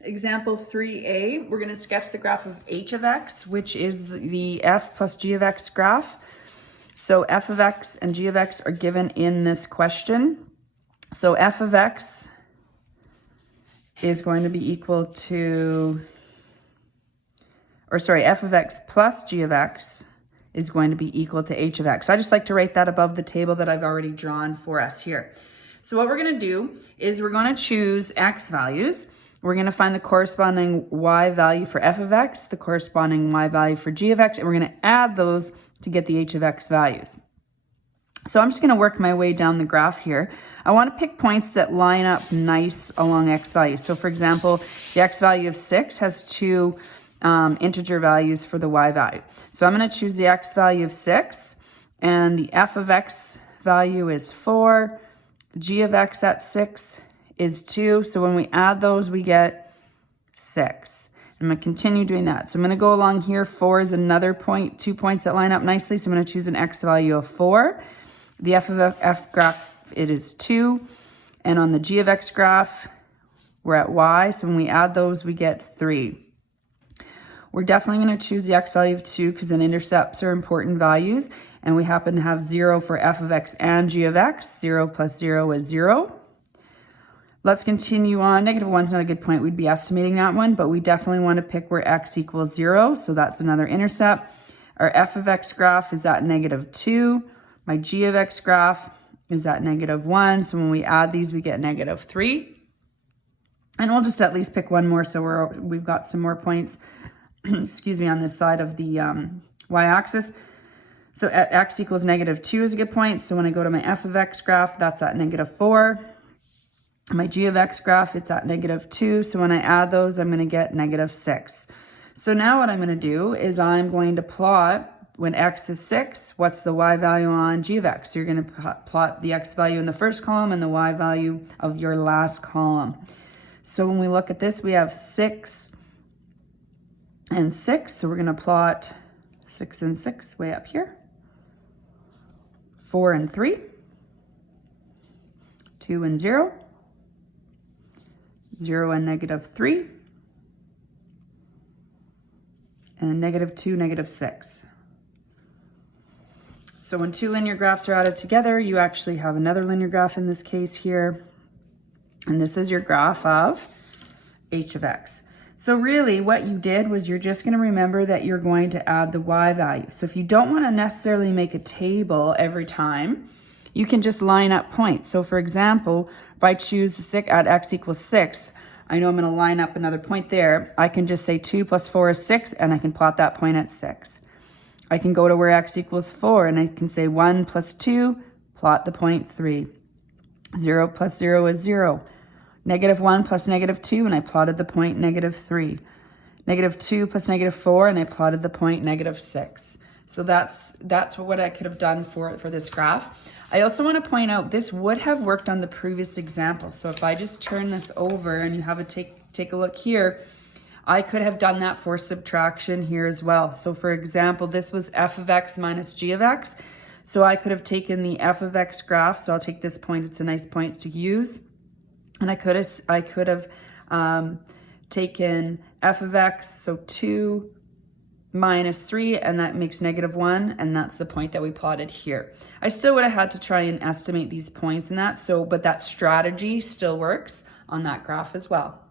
Example 3a, we're going to sketch the graph of h of x, which is the f plus g of x graph. So f of x and g of x are given in this question. So f of x is going to be equal to, f of x plus g of x is going to be equal to h of x. So I just like to write that above the table that I've already drawn for us here. So what we're going to do is we're going to choose x values. We're going to find the corresponding y value for f of x, the corresponding y value for g of x, and we're going to add those to get the h of x values. So I'm just going to work my way down the graph here. I want to pick points that line up nice along x values. So for example, the x value of 6 has two integer values for the y value. So I'm going to choose the x value of 6, and the f of x value is 4, g of x at 6 is 2. So when we add those, we get 6. I'm going to continue doing that. So I'm going to go along here. 4 is another point, 2 points that line up nicely. So I'm going to choose an x value of 4. The f of f graph, it is 2. And on the g of x graph, we're at y. So when we add those, we get 3. We're definitely going to choose the x value of 2 because then intercepts are important values. And we happen to have 0 for f of x and g of x. 0 plus 0 is 0. Let's continue on. Negative 1 is not a good point. We'd be estimating that one, but we definitely want to pick where x equals 0. So that's another intercept. Our f of x graph is at negative 2. My g of x graph is at negative 1. So when we add these, we get negative 3. And we'll just at least pick one more so we've got some more points, excuse me, on this side of the y-axis. So at x equals negative 2 is a good point. So when I go to my f of x graph, that's at negative 4. My g of x graph, it's at negative 2. So when I add those, I'm going to get negative 6. So now what I'm going to do is I'm going to plot when x is 6, what's the y value on g of x? So you're going to plot the x value in the first column and the y value of your last column. So when we look at this, we have 6 and 6. So we're going to plot 6 and 6 way up here. 4 and 3. 2 and 0. 0 and negative 3, and negative 2, negative 6. So when two linear graphs are added together, you actually have another linear graph in this case here, and this is your graph of h of x. So really what you did was you're just going to remember that you're going to add the y value. So if you don't want to necessarily make a table every time, you can just line up points. So for example, if I choose 6 at x equals 6, I know I'm going to line up another point there. I can just say 2 plus 4 is 6, and I can plot that point at 6. I can go to where x equals 4, and I can say 1 plus 2, plot the point 3. 0 plus 0 is 0. Negative 1 plus negative 2, and I plotted the point negative 3. Negative 2 plus negative 4, and I plotted the point negative 6. So that's what I could have done for this graph. I also want to point out this would have worked on the previous example. So if I just turn this over and you have a take a look here, I could have done that for subtraction here as well. So for example, this was f of x minus g of x. So I could have taken the f of x graph. So I'll take this point. It's a nice point to use. And I could have taken f of x, so 2 minus 3, and that makes negative 1, and that's the point that we plotted here. I still would have had to try and estimate these points and that, but that strategy still works on that graph as well.